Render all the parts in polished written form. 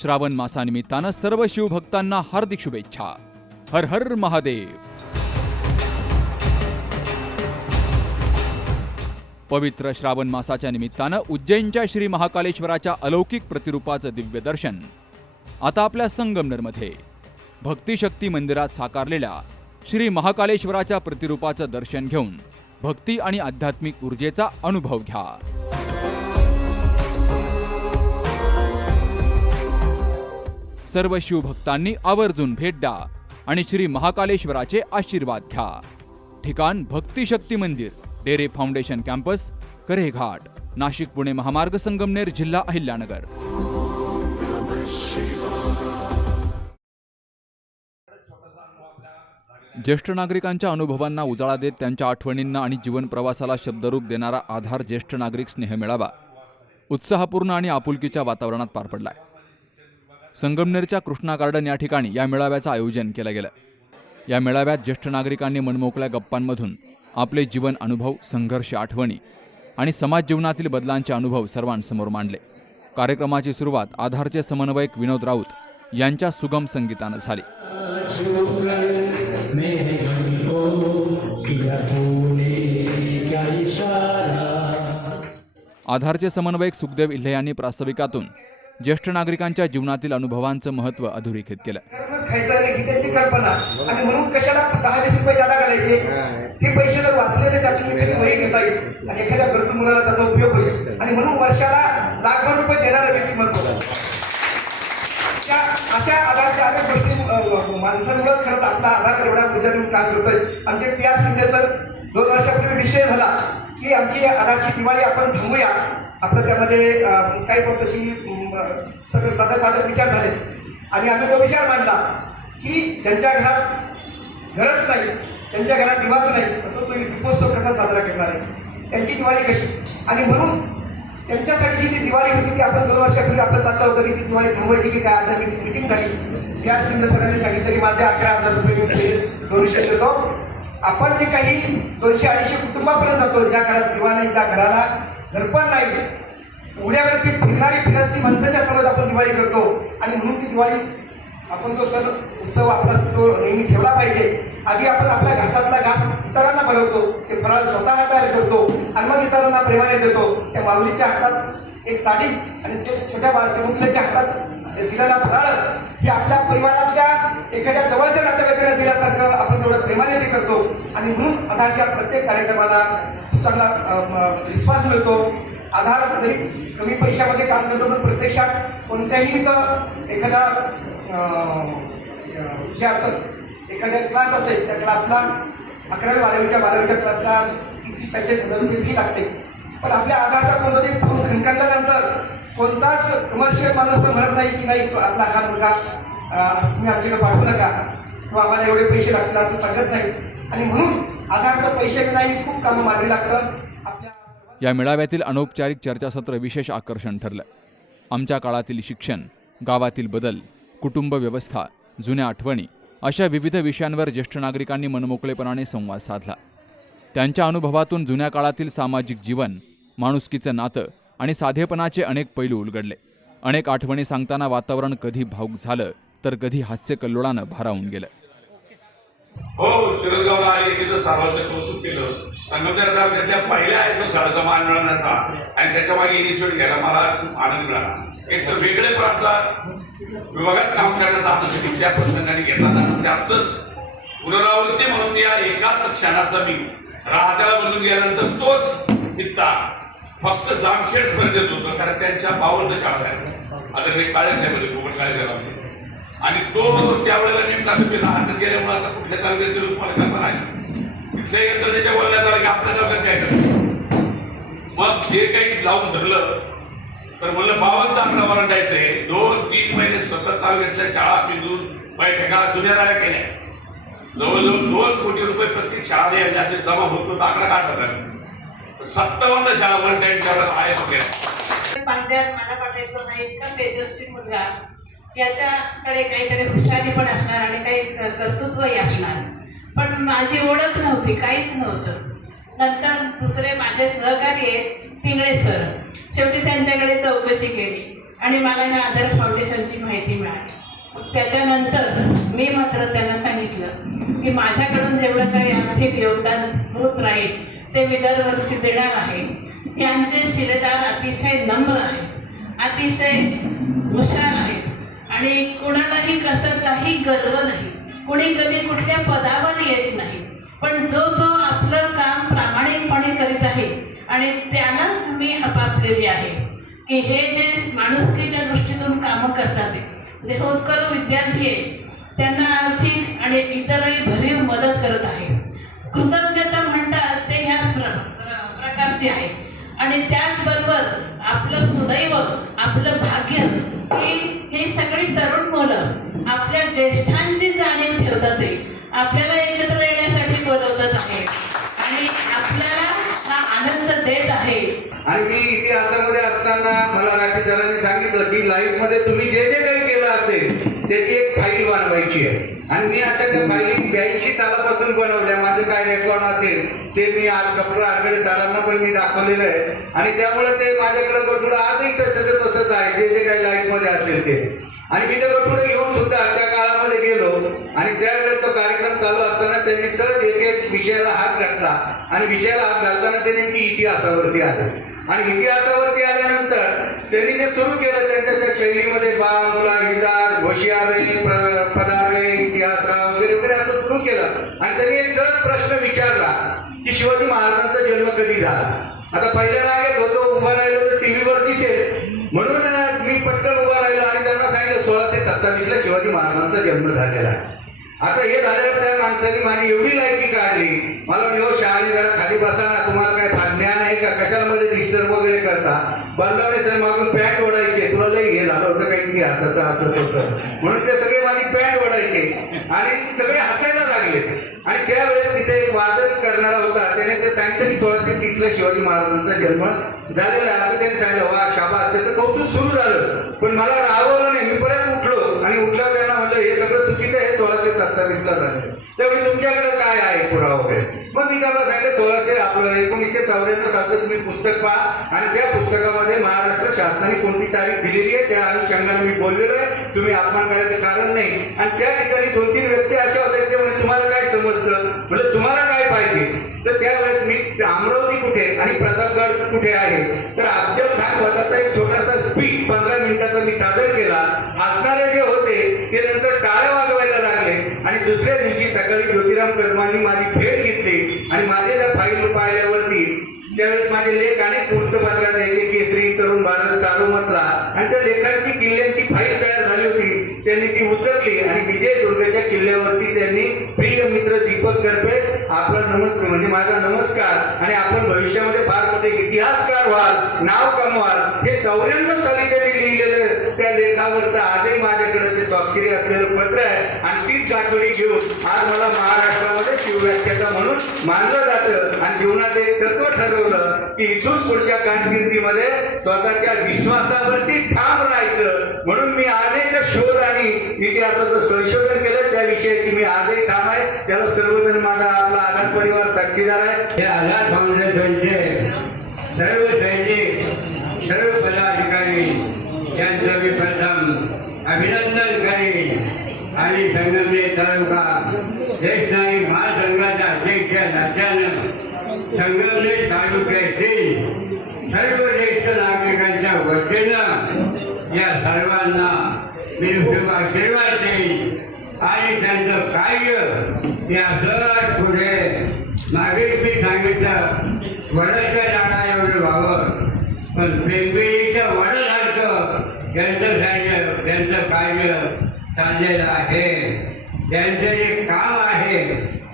श्रावण मासानिमित्तानं सर्व शिवभक्तांना हार्दिक शुभेच्छा. हर हर महादेव. पवित्र श्रावण मासाच्या निमित्तानं उज्जैनच्या श्री महाकालेश्वराच्या अलौकिक प्रतिरूपाचं दिव्य दर्शन आता आपल्या संगमनेरमध्ये भक्तिशक्ती मंदिरात साकारलेल्या श्री महाकालेश्वराच्या प्रतिरूपाचं दर्शन घेऊन भक्ती आणि आध्यात्मिक ऊर्जेचा अनुभव घ्या. सर्व शिवभक्तांनी आवर्जून भेट द्या आणि श्री महाकालेश्वराचे आशीर्वाद घ्या. ठिकाण भक्तिशक्ती मंदिर, डेरे फाउंडेशन कॅम्पस, करेघाट, नाशिक पुणे महामार्ग, संगमनेर, जिल्हा अहिल्यानगर. ज्येष्ठ नागरिकांच्या अनुभवांना उजाळा देत त्यांच्या आठवणींना आणि जीवन प्रवासाला शब्दरूप देणारा आधार ज्येष्ठ नागरिक स्नेह मेळावा उत्साहपूर्ण आणि आपुलकीच्या वातावरणात पार पडलाय. संगमनेरच्या कृष्णा गार्डन या ठिकाणी या मेळाव्याचं आयोजन केलं गेलं. या मेळाव्यात ज्येष्ठ नागरिकांनी मनमोकळ्या गप्पांमधून आपले जीवन अनुभव, संघर्ष, आठवणी आणि समाज जीवनातील बदलांचे अनुभव सर्वांसमोर मांडले. कार्यक्रमाची सुरुवात आधारचे समन्वयक विनोद राऊत यांच्या सुगम संगीतानं झाली. आधारचे समन्वयक सुखदेव इल्हे यांनी प्रास्ताविकातून ज्येष्ठ नागरिकांच्या जीवनातील अनुभवांचं महत्त्व अधोरेखित केलं. त्याची कल्पना आणि म्हणून कशाला 10-20 रुपये जादा घालायचे, ते पैसे जर वाचले तर त्यातून एखादी वही घेता येईल आणि एखाद्या गरजू मुलाला त्याचा उपयोग होईल आणि म्हणून वर्षाला लाखभर रुपये देणारं व्यक्तिमत्व. अशा आधारच्या अनेक गोष्टी माणसांमुळेच खरंच आपला आधार एवढा ऊर्जा देऊन काम करतोय. आमचे PR शिंदे सर 2 वर्षापूर्वी विषय झाला की आमची आधारची दिवाळी आपण थांबूया. आपलं त्यामध्ये काही तशी सगळं साधक विचार झाले आणि आम्ही तो विचार मांडला की ज्यांच्या घरात घरच नाही, त्यांच्या घरात दिवाच नाही, तो दीपोत्सव कसा साजरा करणार आहे, त्यांची दिवाळी कशी. आणि म्हणून त्यांच्यासाठी जी ती दिवाळी होती ती आपण 2 वर्षापूर्वी आपलं चाललं होतं की ती दिवाळी थांबवायची की काय. आता मीटिंग झाली, PR शिंदे सरांनी सांगितलं की माझे 11,000 रुपये डोनेशन देतो. आपण जे काही 200-250 कुटुंबापर्यंत जातो, ज्या घरात दिवा नाही, ज्या घराला घरपण नाही, उड्या वेळेची फिरणारी फिरस्ती माणसाच्या समोर आपण दिवाळी करतो आणि म्हणून ती दिवाळी आपण तो सण उत्सव आपला तो नेहमी ठेवला पाहिजे. आधी आपण आपल्या घासातला घास इतरांना बनवतो, ते फराळ स्वतः तयार करतो आणि मग इतरांना प्रेमाने देतो. त्या माऊलीच्या हातात एक साडी आणि ते छोट्या चिमुकल्याच्या हातात दिलेला फराळ ही आपल्या परिवारातल्या एखाद्या जवळच्या नातेवाईकांना दिल्यासारखं आपण तेवढं प्रेमाने ते करतो आणि म्हणून आधारच्या प्रत्येक कार्यक्रमाला चांगला रिस्पॉन्स मिळतो. आधार जरी कमी पैशामध्ये काम करतो पण प्रत्यक्षात कोणत्याही एखादा जे असेल एखाद्या क्लास असेल त्या क्लासला 11वी-12वीच्या क्लासला 30,000 रुपये फी लागते. पण आपल्या आधारचा कोणताही फोन खणखणल्यानंतर कोणताच कमर्शियल माणूस म्हणत नाही की नाही आपला हा मुलगा तुम्ही आमच्याकडे पाठवू नका किंवा आम्हाला एवढे पैसे लागतील असं सांगत नाही. आणि म्हणून आधारचं पैसे नाही खूप कामं मागे लागतं. या मेळाव्यातील अनौपचारिक चर्चासत्र विशेष आकर्षण ठरलं. आमच्या काळातील शिक्षण, गावातील बदल, कुटुंब व्यवस्था, जुन्या आठवणी अशा विविध विषयांवर ज्येष्ठ नागरिकांनी मनमोकळेपणाने संवाद साधला. त्यांच्या अनुभवातून जुन्या काळातील सामाजिक जीवन, माणुसकीचं नातं आणि साधेपणाचे अनेक पैलू उलगडले. अनेक आठवणी सांगताना वातावरण कधी भावुक झालं तर कधी हास्य कल्लोळानं भारावून गेलं. हो, शिरदगावला आले तिथं सर्वांचं कौतुक केलं. संगमनेर पहिल्या आहे शाळेचा मान मिळवण्याचा आणि त्याच्या मागे इनिशिएटिव्ह घ्यायला मला खूप आनंद मिळाला. एक तर वेगळेपणाचा विभागात काम करण्याचा आनंद त्या प्रसंगाने घेतला. त्याचंच पुनरावृत्ती म्हणून या एकाच क्षणाचा मी राहत्याला बनून गेल्यानंतर तोच कित्ता फक्त जामखेड स्पर्धेत होतो, कारण त्यांच्या 52 शाळा आता ते काळेसाहेब कोकण काळेसाहेब आणि तो त्यावेळेला नेमका राहत गेल्यामुळे आता कुठल्या तालुक्यात मला कल्पना आहे तिथल्या यंत्रणेच्या बोलण्यात आलं की आपल्या तालुक्यात काय करायचं. मग जे काही लावून धरलं तर म्हणलं 52चा आकडा वरडायचंय. 2-3 महिने सतत तालुक्यातल्या शाळा पिंजून बैठका दुनियादाऱ्या केल्या. जवळजवळ 2 कोटी रुपये प्रत्येक शाळा याचे जमा होतो आकडा काढतात. 57 शाळा वन टाइम शाळा आहे वगैरे. मला वाटायचं नाही इतका तेजस्वी मुलगा, याच्याकडे काहीतरी हुशारी पण असणार आणि काही कर्तृत्वही असणार. पण माझी ओळख नव्हती, काहीच नव्हतं. नंतर दुसरे माझे सहकारी पिंगळे सर, शेवटी त्यांच्याकडे चौकशी केली आणि मला या आधार फाउंडेशनची माहिती मिळाली. त्याच्यानंतर मी मात्र त्यांना सांगितलं की माझ्याकडून जेवढं काही आर्थिक योगदान होत राहील ते मी दरवर्षी देणार आहे. यांचे शिलेदार अतिशय नम्र आहे, अतिशय हुशार आहे आणि कुणालाही कशाचाही गर्व नाही. कुणी कधी कुठल्या पदावर येत नाही, पण जो आपलं काम प्रामाणिकपणे करीत आहे आणि त्यालाच मी हपापलेली आहे की हे जे माणुसकीच्या दृष्टीतून कामं करतात ते होतकरू विद्यार्थी आहे, त्यांना आर्थिक आणि इतरही भरीव मदत करत आहे. कृतज्ञता म्हणतात ते ह्या प्रकारचे आहे. आणि त्याचबरोबर आपलं सुदैव, आपलं भाग्य की हे सगळी तरुण मुलं आपल्या ज्येष्ठांची जाणीव ठेवतात, ते आपल्याला एकत्र येण्यासाठी बोलवतात आहे आणि आपल्याला हा आनंद देत आहे. आणि मी इतिहासामध्ये असताना मला राठी सरांनी सांगितलं की लाईफमध्ये तुम्ही जे जे काही केलं असेल त्याची एक फाईल बनवायची आहे. आणि मी आता त्या फाईली 82 सालापासून बनवल्या. माझं काय रेकॉर्ड असेल ते मी आज डॉक्टर आरगडे सरांना पण मी दाखवलेलं आहे. आणि त्यामुळे ते माझ्याकडे गठुडं आजही तसंच आहे, जे जे काही लाईफमध्ये असेल ते. आणि मी ते गठुडं घेऊन सुद्धा त्या काळामध्ये गेलो आणि त्यावेळेस तो कार्यक्रम चालू असताना त्यांनी सहज एक एक विषयाला हात घातला आणि विषयाला हात घालताना ते नेमकी इतिहासावरती आले. आणि इतिहासावरती आल्यानंतर त्यांनी ते सुरू केलं त्यांच्या त्या शैलीमध्ये मुला हिदार होशियारे पदारे इतिहासराव वगैरे वगैरे असं सुरू केलं. आणि त्यांनी एक सहज प्रश्न विचारला की शिवाजी महाराजांचा जन्म कधी झाला. आता पहिल्या रागेत होतो, उभा राहिलो तर टीव्हीवर दिसेल म्हणून मी पटकन उभा राहिलो आणि त्यांना सांगितलं 1627 शिवाजी महाराजांचा जन्म झालेला आहे. आता हे झाल्यावर त्या माणसाने माझी एवढी लायकी काढली, मला म्हणले शहाणी जरा खाली बसा ना, तुम्हाला काय ज्ञान आहे का, कशाला मध्ये डिस्टर्ब वगैरे करता. बंदावणे सर मागून पॅन्ट ओढायचे, तुला लई हे झालं होतं काही की हसायचं असं तसं म्हणून ते सगळे माझी पॅन्ट ओढायचे आणि सगळे हसायला लागले. आणि त्यावेळेस तिथे एक वादन करणारा होता, त्याने ते सांगितलं की 1630 शिवाजी महाराजांचा जन्म झालेला आहे. असं त्यांनी सांगितलं, वा शाबास, त्याचं कौतुक सुरू झालं. पण मला राहवलं नाही, मी परत उठलो आणि उठल्यावर त्यांना म्हटलं हे सगळं चुकीचं आहे, 1627 झालं. त्यावेळी तुमच्याकडे काय आहे पुरावा वगैरे. मग मी त्यांना सांगितलं 1994 सालचं तुम्ही पुस्तक पहा आणि त्या पुस्तकामध्ये महाराष्ट्र शासनाने कोणती तारीख दिलेली आहे त्या अनुषंगाने मी बोललेलो आहे, तुम्ही अपमान करायचं कारण नाही. आणि त्या ठिकाणी 2-3 व्यक्ती अशा होत्या ते म्हणजे तुम्हाला काय समजतं, म्हणजे तुम्हाला काय पाहिजे. तर त्यावेळेस मी अमरावती कुठे आणि प्रतापगड कुठे आहे, तर अफजल खान वधाचा एक छोटासा स्पीच 15 मिनिटाचा मी सादर केला. हसणारे जे होते ते नंतर टाळ्या वाजवायला लागले. आणि दुसऱ्या दिवशी सकाळी ज्योतिराम कर्मांनी माझी भेट घेतली आणि माझे त्या फाईल पाहिल्यावरती त्यावेळेस माझे लेख अनेक वृत्तपत्रात यायचे, केसरी, तरुण भारत, सारोमतला. आणि त्या लेखांची किल्ल्यांची फाईल तयार झाली होती, त्यांनी ती उचलली आणि विजयदुर्गच्या किल्ल्यावरती त्यांनी प्रिय मित्र दीपक करपे आपला नमस्कार म्हणजे माझा नमस्कार आणि आपण भविष्यामध्ये फार मोठे इतिहासकार व्हाल, नाव कमवाल, हे 94 साली त्यांनी लिहिलेलं त्या लेखावरचं आजही माझ्याकडे ते स्वाक्षरी असलेलं पत्र आहे. आणि तीच गाठोडी घेऊन आज मला महाराष्ट्रामध्ये शिवव्याख्याता म्हणून मानलं जातं. आणि जीवनात एक तत्व ठरवलं की इथून पुढच्या कारकिर्दीमध्ये स्वतःच्या विश्वासावरती ठाम राहायचं. म्हणून मी अनेक शोध आणि इतिहासाचं संशोधन केलं, त्या विषयाची मी आजही ठाम आहे. त्याला सर्वजण माझा आपला आधार परिवार साक्षीदार आहे. हे आधार फाउंडेशनचे सर्व सैनिक, सर्व पदाधिकारी यांचं मी प्रथम अभिनंदन करेन. आणि संगमनेर तालुका ज्येष्ठ नागरिक महासंघाच्या अध्यक्ष नात्यानं संगमनेर तालुक्यातील सर्व ज्येष्ठ नागरिकांच्या वतीनं या सर्वांना मी आशीर्वाद देईन. आणि त्यांचं कार्य या सहज पुढे नागरिक मी सांगितलं वडाच्या झाडा एवढं व्हावं, पण पेंबीचं वडासारखं त्यांचं कार्य चाललेलं आहे. त्यांचं जे काम आहे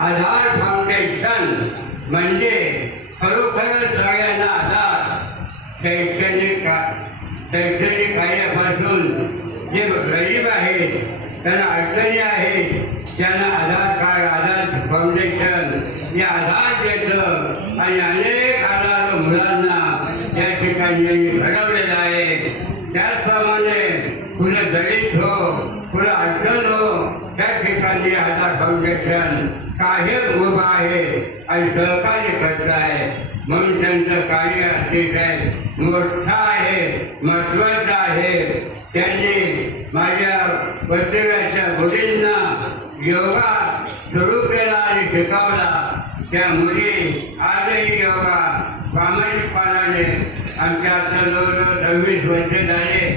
आधार फाउंडेशन म्हणजे खरोखरच सगळ्यांना आधार शैक्षणिक कार्यापासून जे गरीब आहेत, त्यांना अडचणी आहेत, त्यांना आधार कार्ड, आधार फाउंडेशन हे आधार देतं. आणि अनेक आधार मुलांना या ठिकाणी घडवलेलं आहे. त्याचप्रमाणे कुठं दलित हो, कुठं अडचण हो, त्या ठिकाणी आधार फाउंडेशन कायम उभं आहे आणि सहकार्य करत आहे. म्हणून त्यांचं कार्य अतिशय मोठं आहे, महत्वाचं आहे. त्यांनी माझ्या पत्रिकाच्या मुलींना योगा सुरू केला आणि शिकवला. त्या मुली आजही योगा प्रामाणिकपणाने आमच्या आता जवळजवळ 26 वर्ष झाले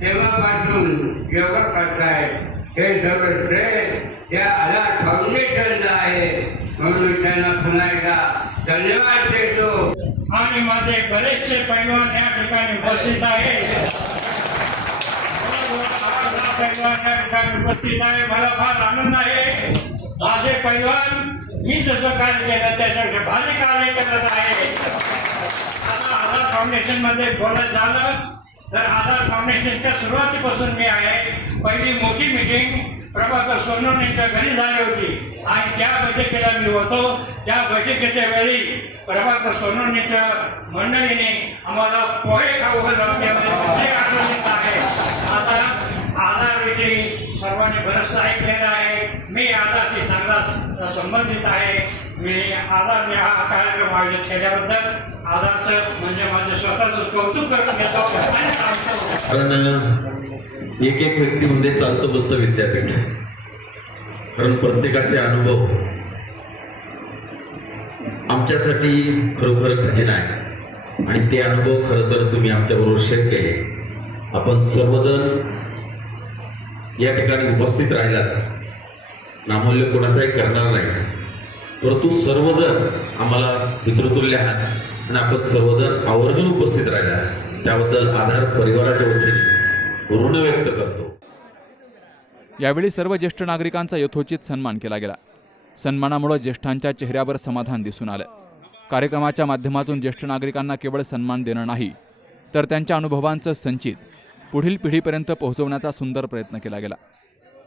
तेव्हापासून योगा करतायत. हे सगळं श्रेय या आधार फाउंडेशनला आहे. म्हणून त्यांना पुन्हा एकदा धन्यवाद देतो. आणि माझे बरेचसे पैलवान या ठिकाणी उपस्थित आहेत. पैलवान या ठिकाणी उपस्थित आहे. मला फार आनंद आहे. माझे पैलवान मी जसं कार्य केलं त्याच्यापेक्षा भारी कार्य करत आहे. आता आधार फाउंडेशन मध्ये बोलायचं झालं तर आधार फाउंडेशनच्या सुरुवातीपासून मी आहे. पहिली मोठी मीटिंग प्रभाकर सोनवणेंच्या घरी झाली होती आणि त्या बैठकीला मी होतो. त्या बैठकीच्या वेळी प्रभाकर सोनवणेच्या मंडळीने आम्हाला पोहे खाऊ घालण्यामध्ये आनंदित आहे. आता आधारविषयी सर्वांनी बरंचसं ऐकलेलं आहे. मी आधारशी चांगला संबंधित आहे. मी आधारने हा कार्यक्रम आयोजित केल्याबद्दल आधारचं म्हणजे माझं स्वतःचं कौतुक करून घेतो आणि सांगतो. कारण एक एक व्यक्ती म्हणजे चालतं बोलतं विद्यापीठ. कारण प्रत्येकाचे अनुभव आमच्यासाठी खरोखर खजिना आहे आणि ते अनुभव खरं तर तुम्ही आमच्याबरोबर शेअर केले. आपण सर्वजण या ठिकाणी उपस्थित राहिलात. नामूल्य कोणाचाही करणार नाही, परंतु सर्वजण आम्हाला पितृतुल्य आहात आणि आपण सर्वजण आवर्जून उपस्थित राहिलात त्याबद्दल आधार परिवाराच्या वतीने ऋण व्यक्त करतो. यावेळी सर्व ज्येष्ठ नागरिकांचा यथोचित सन्मान केला गेला. सन्मानामुळे ज्येष्ठांच्या चेहऱ्यावर समाधान दिसून आलं. कार्यक्रमाच्या माध्यमातून ज्येष्ठ नागरिकांना केवळ सन्मान देणं नाही तर त्यांच्या अनुभवांचं संचित पुढील पिढीपर्यंत पोहोचवण्याचा सुंदर प्रयत्न केला गेला.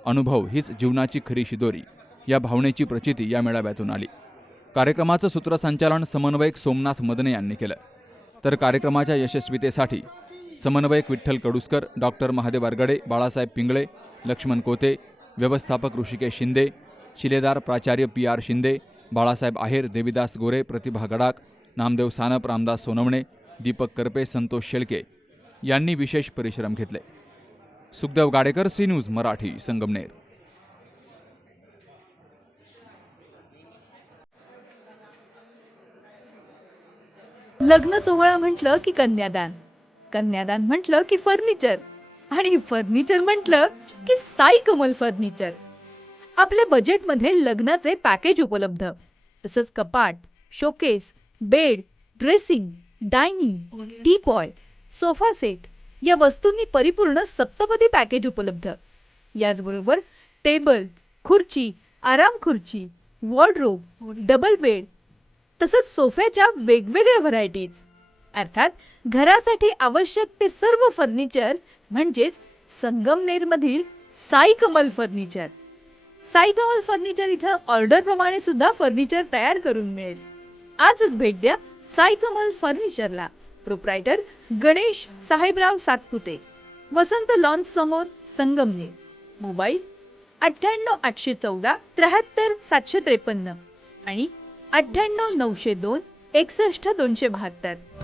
अनुभव हीच जीवनाची खरी शिदोरी या भावनेची प्रचिती या मेळाव्यातून आली. कार्यक्रमाचं सूत्रसंचालन समन्वयक सोमनाथ मदने यांनी केलं. तर कार्यक्रमाच्या यशस्वीतेसाठी समन्वयक विठ्ठल कडुसकर, डॉक्टर महादेव आरगडे, बाळासाहेब पिंगळे, लक्ष्मण कोते, व्यवस्थापक ऋषिकेश शिंदे, शिलेदार प्राचार्य PR शिंदे, बाळासाहेब आहेर, देविदास गोरे, प्रतिभा गडाक, नामदेव सानप, रामदास सोनवणे, दीपक करपे, संतोष शेळके यांनी विशेष परिश्रम घेतले. Sukhdev Gadekar, C news Marathi, Sangamner. लग्न सोहळा म्हटलं की कन्यादान, कन्यादान म्हटलं की फर्निचर आणि फर्निचर म्हटलं की साई कमल फर्निचर. आपल्या बजेटमध्ये लग्नाचे पॅकेज उपलब्ध. तसंच कपाट, showcase, bed, dressing, dining, teapoy, sofa set या वस्तूंनी परिपूर्ण सप्तपदी पॅकेज उपलब्ध. याचबरोबर टेबल, खुर्ची, आराम खुर्ची, वॉर्डरोब, डबल बेड तसंच सोफ्याच्या वेगवेगळ्या व्हरायटीज. अर्थात घरासाठी आवश्यक ते सर्व फर्निचर म्हणजेच संगमनेरमधील साई कमल फर्निचर. साई कमल फर्निचर इथं ऑर्डरप्रमाणे सुद्धा फर्निचर तयार करून मिळेल. आजच भेट द्या साई कमल फर्निचरला. प्रोप्रायटर गणेश साहेबराव सातपुते, वसंत लॉन्स समोर, संगमनेर. मोबाईल 98 814 73 753 आणि 98 902 61 272.